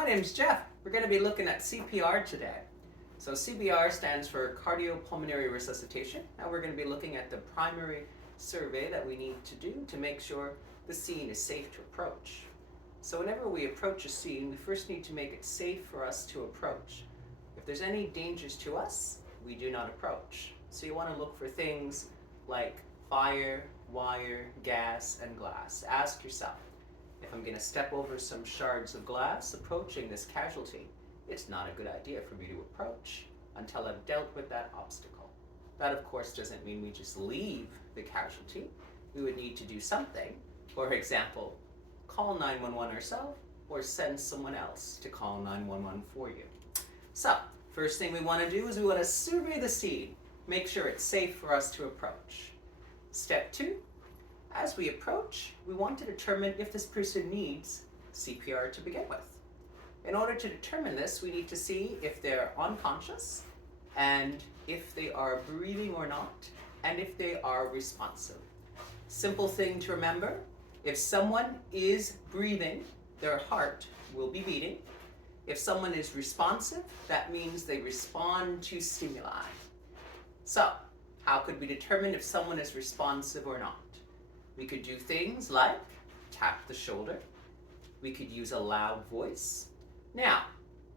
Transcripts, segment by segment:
My name's Jeff. We're going to be looking at CPR today. So CPR stands for cardiopulmonary resuscitation. Now we're going to be looking at the primary survey that we need to do to make sure the scene is safe to approach. So whenever we approach a scene, we first need to make it safe for us to approach. If there's any dangers to us, we do not approach. So you want to look for things like fire, wire, gas, and glass. Ask yourself, if I'm going to step over some shards of glass approaching this casualty, it's not a good idea for me to approach until I've dealt with that obstacle. That, of course, doesn't mean we just leave the casualty. We would need to do something. For example, call 911 ourselves or send someone else to call 911 for you. So, first thing we want to do is we want to survey the scene, make sure it's safe for us to approach. Step 2, as we approach, we want to determine if this person needs CPR to begin with. In order to determine this, we need to see if they're unconscious, and if they are breathing or not, and if they are responsive. Simple thing to remember, if someone is breathing, their heart will be beating. If someone is responsive, that means they respond to stimuli. So, how could we determine if someone is responsive or not? We could do things like tap the shoulder. We could use a loud voice. Now,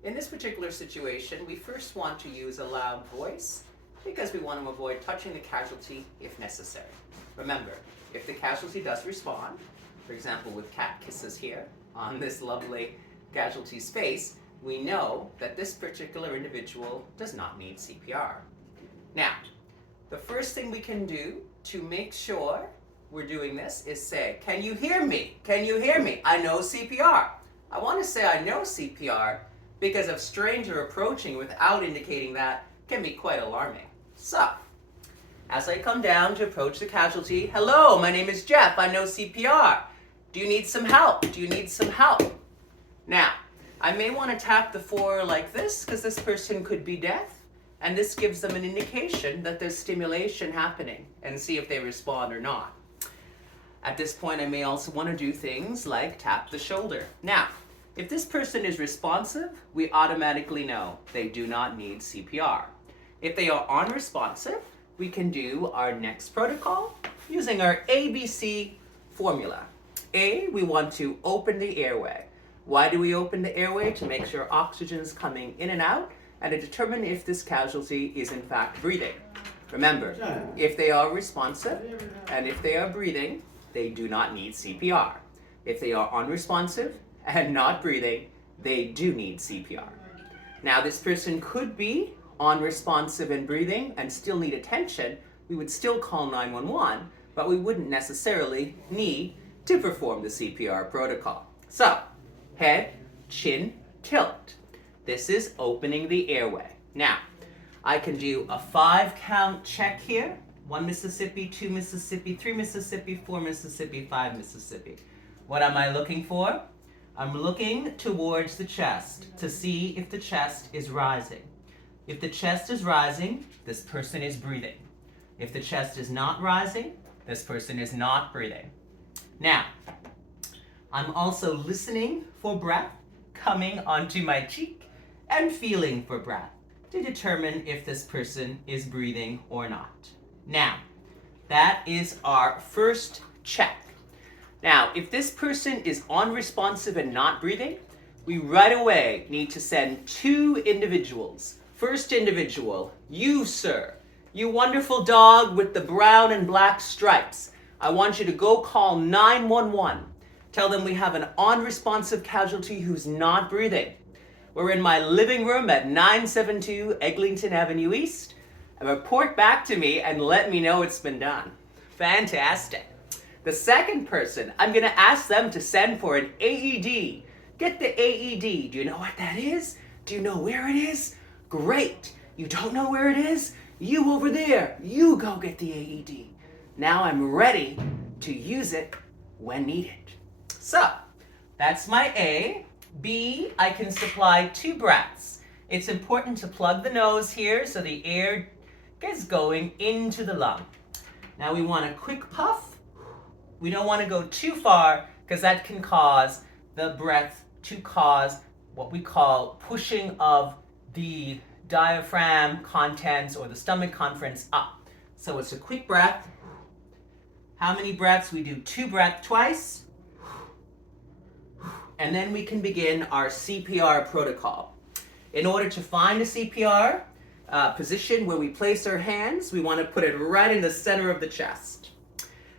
in this particular situation, we first want to use a loud voice because we want to avoid touching the casualty if necessary. Remember, if the casualty does respond, for example with cat kisses here on this lovely casualty's face, we know that this particular individual does not need CPR. Now, the first thing we can do to make sure we're doing this is say, can you hear me? Can you hear me? I know CPR. I want to say I know CPR because a stranger approaching without indicating that can be quite alarming. So, as I come down to approach the casualty, hello, my name is Jeff, I know CPR. Do you need some help? Do you need some help? Now, I may want to tap the floor like this because this person could be deaf, and this gives them an indication that there's stimulation happening and see if they respond or not. At this point, I may also want to do things like tap the shoulder. Now, if this person is responsive, we automatically know they do not need CPR. If they are unresponsive, we can do our next protocol using our ABC formula. A, we want to open the airway. Why do we open the airway? To make sure oxygen is coming in and out and to determine if this casualty is in fact breathing. Remember, if they are responsive and if they are breathing, they do not need CPR. If they are unresponsive and not breathing, they do need CPR. Now, this person could be unresponsive and breathing and still need attention. We would still call 911, but we wouldn't necessarily need to perform the CPR protocol. So, head, chin, tilt. This is opening the airway. Now, I can do a 5-count check here. 1 Mississippi, 2 Mississippi, 3 Mississippi, 4 Mississippi, 5 Mississippi. What am I looking for? I'm looking towards the chest to see if the chest is rising. If the chest is rising, this person is breathing. If the chest is not rising, this person is not breathing. Now, I'm also listening for breath coming onto my cheek and feeling for breath to determine if this person is breathing or not. Now, that is our first check. Now, if this person is unresponsive and not breathing, we right away need to send 2 individuals. First individual, you, sir, you wonderful dog with the brown and black stripes. I want you to go call 911. Tell them we have an unresponsive casualty who's not breathing. We're in my living room at 972 Eglinton Avenue East. And report back to me and let me know it's been done. Fantastic. The second person, I'm going to ask them to send for an AED. Get the AED. Do you know what that is? Do you know where it is? Great. You don't know where it is? You over there, you go get the AED. Now I'm ready to use it when needed. So, that's my A. B, I can supply 2 breaths. It's important to plug the nose here so the air gets going into the lung. Now we want a quick puff. We don't want to go too far because that can cause the breath to cause what we call pushing of the diaphragm contents or the stomach contents up. So it's a quick breath. How many breaths? We do 2 breaths twice. And then we can begin our CPR protocol. In order to find a CPR position where we place our hands, we want to put it right in the center of the chest.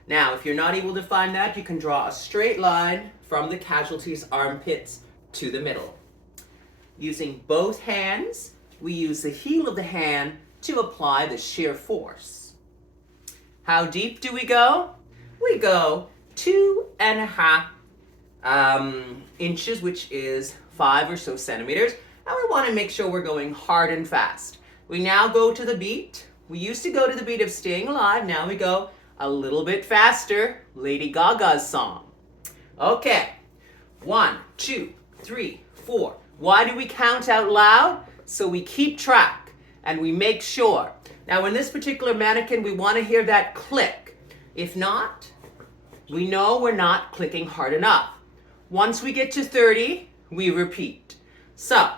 Now, if you're not able to find that, you can draw a straight line from the casualty's armpits to the middle. Using both hands, we use the heel of the hand to apply the shear force. How deep do we go? We go 2.5 inches, which is 5 or so centimeters, and we want to make sure we're going hard and fast. We now go to the beat. We used to go to the beat of Staying Alive. Now we go a little bit faster. Lady Gaga's song. Okay. 1, 2, 3, 4. Why do we count out loud? So we keep track and we make sure. Now in this particular mannequin, we want to hear that click. If not, we know we're not clicking hard enough. Once we get to 30, we repeat. So,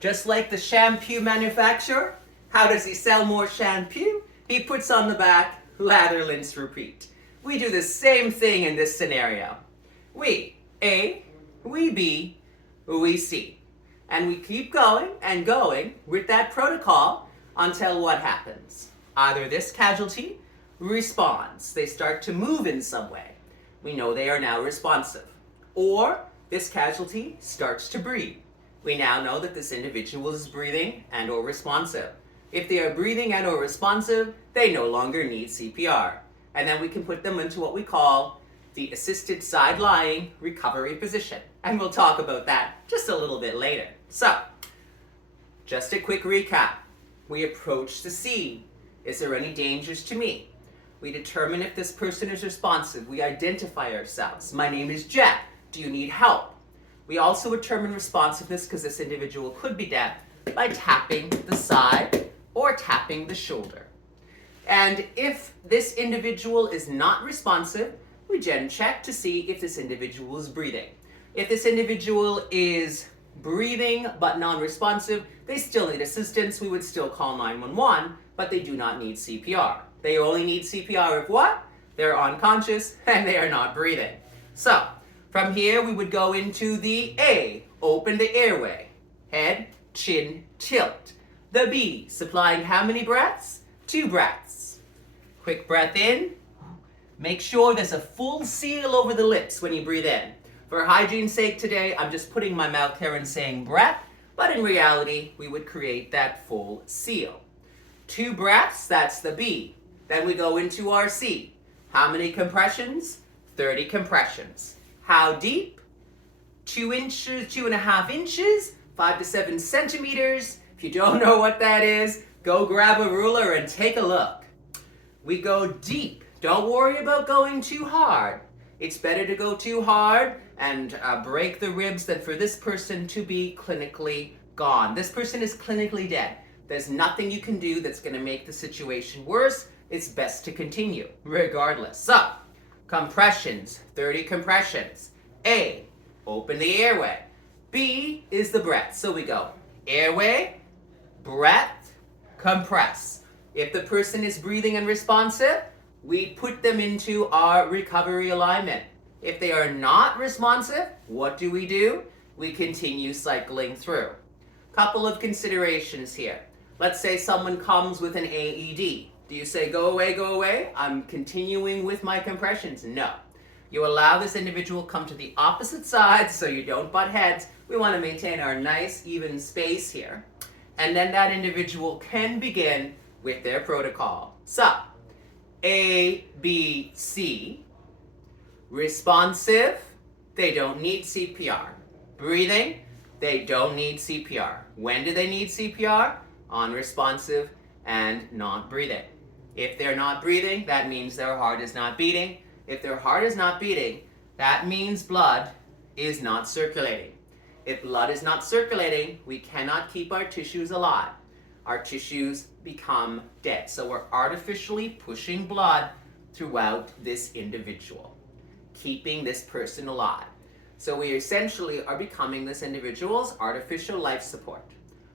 just like the shampoo manufacturer, how does he sell more shampoo? He puts on the back, lather, rinse, repeat. We do the same thing in this scenario. We A, we B, we C. And we keep going and going with that protocol until what happens? Either this casualty responds. They start to move in some way. We know they are now responsive. Or this casualty starts to breathe. We now know that this individual is breathing and or responsive. If they are breathing and or responsive, they no longer need CPR. And then we can put them into what we call the assisted side lying recovery position. And we'll talk about that just a little bit later. So, just a quick recap. We approach the scene. Is there any dangers to me? We determine if this person is responsive. We identify ourselves. My name is Jack. Do you need help? We also determine responsiveness because this individual could be deaf by tapping the side or tapping the shoulder. And if this individual is not responsive, we then check to see if this individual is breathing. If this individual is breathing but non-responsive, they still need assistance. We would still call 911, but they do not need CPR. They only need CPR if what? They're unconscious and they are not breathing. So, from here we would go into the A, open the airway, head, chin, tilt. The B, supplying how many breaths? 2 breaths. Quick breath in. Make sure there's a full seal over the lips when you breathe in. For hygiene's sake today, I'm just putting my mouth here and saying breath, but in reality, we would create that full seal. 2 breaths, that's the B. Then we go into our C. How many compressions? 30 compressions. How deep? 2 inches, 2.5 inches, 5 to 7 centimeters. If you don't know what that is, go grab a ruler and take a look. We go deep. Don't worry about going too hard. It's better to go too hard and break the ribs than for this person to be clinically gone. This person is clinically dead. There's nothing you can do that's going to make the situation worse. It's best to continue, regardless. So, compressions, 30 compressions. A, open the airway. B is the breath. So we go airway, breath, compress. If the person is breathing and responsive, we put them into our recovery alignment. If they are not responsive, what do? We continue cycling through. Couple of considerations here. Let's say someone comes with an AED. Do you say, go away, I'm continuing with my compressions? No. You allow this individual come to the opposite side so you don't butt heads. We want to maintain our nice, even space here. And then that individual can begin with their protocol. So, A, B, C. Responsive, they don't need CPR. Breathing, they don't need CPR. When do they need CPR? Unresponsive and not breathing. If they're not breathing, that means their heart is not beating. If their heart is not beating, that means blood is not circulating. If blood is not circulating, we cannot keep our tissues alive. Our tissues become dead. So we're artificially pushing blood throughout this individual, keeping this person alive. So we essentially are becoming this individual's artificial life support.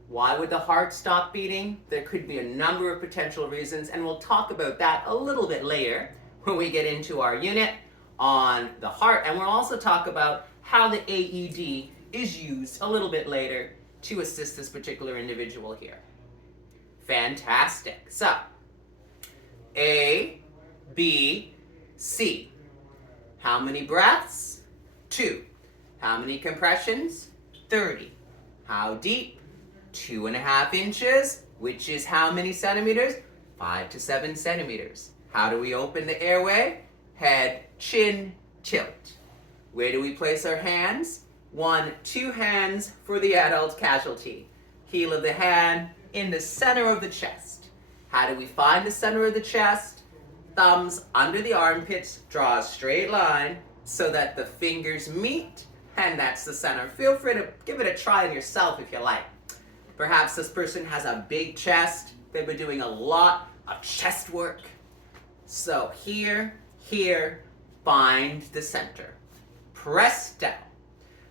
Why would the heart stop beating? There could be a number of potential reasons, and we'll talk about that a little bit later when we get into our unit on the heart, and we'll also talk about how the AED is used a little bit later to assist this particular individual here. Fantastic. So, A, B, C. How many breaths? 2. How many compressions? 30. How deep? 2.5 inches, which is how many centimeters? 5 to 7 centimeters. How do we open the airway? Head, chin, tilt. Where do we place our hands? 2 hands for the adult casualty. Heel of the hand in the center of the chest. How do we find the center of the chest? Thumbs under the armpits, draw a straight line so that the fingers meet, and that's the center. Feel free to give it a try on yourself if you like. Perhaps this person has a big chest. They've been doing a lot of chest work. So here, find the center. Press down.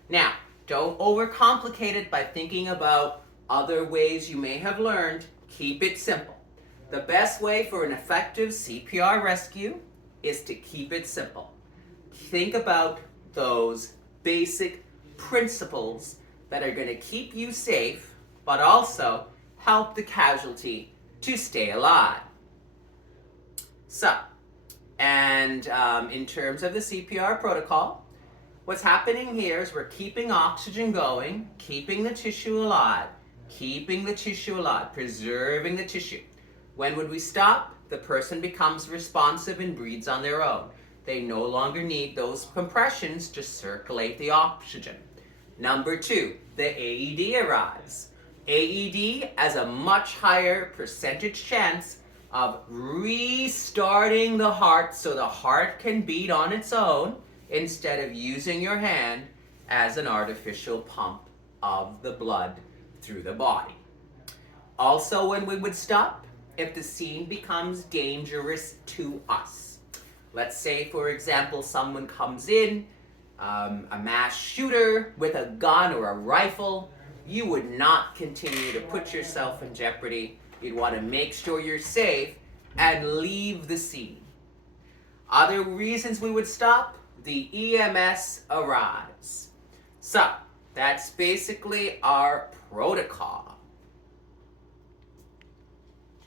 Now, don't overcomplicate it by thinking about other ways you may have learned. Keep it simple. The best way for an effective CPR rescue is to keep it simple. Think about those basic principles that are going to keep you safe, but also help the casualty to stay alive. So, and in terms of the CPR protocol, what's happening here is we're keeping oxygen going, keeping the tissue alive, preserving the tissue. When would we stop? The person becomes responsive and breathes on their own. They no longer need those compressions to circulate the oxygen. Number 2, the AED arrives. AED has a much higher percentage chance of restarting the heart so the heart can beat on its own instead of using your hand as an artificial pump of the blood through the body. Also, when we would stop, if the scene becomes dangerous to us. Let's say, for example, someone comes in, a mass shooter with a gun or a rifle. You would not continue to put yourself in jeopardy. You'd want to make sure you're safe and leave the scene. Other reasons we would stop, the EMS arrives. So, that's basically our protocol.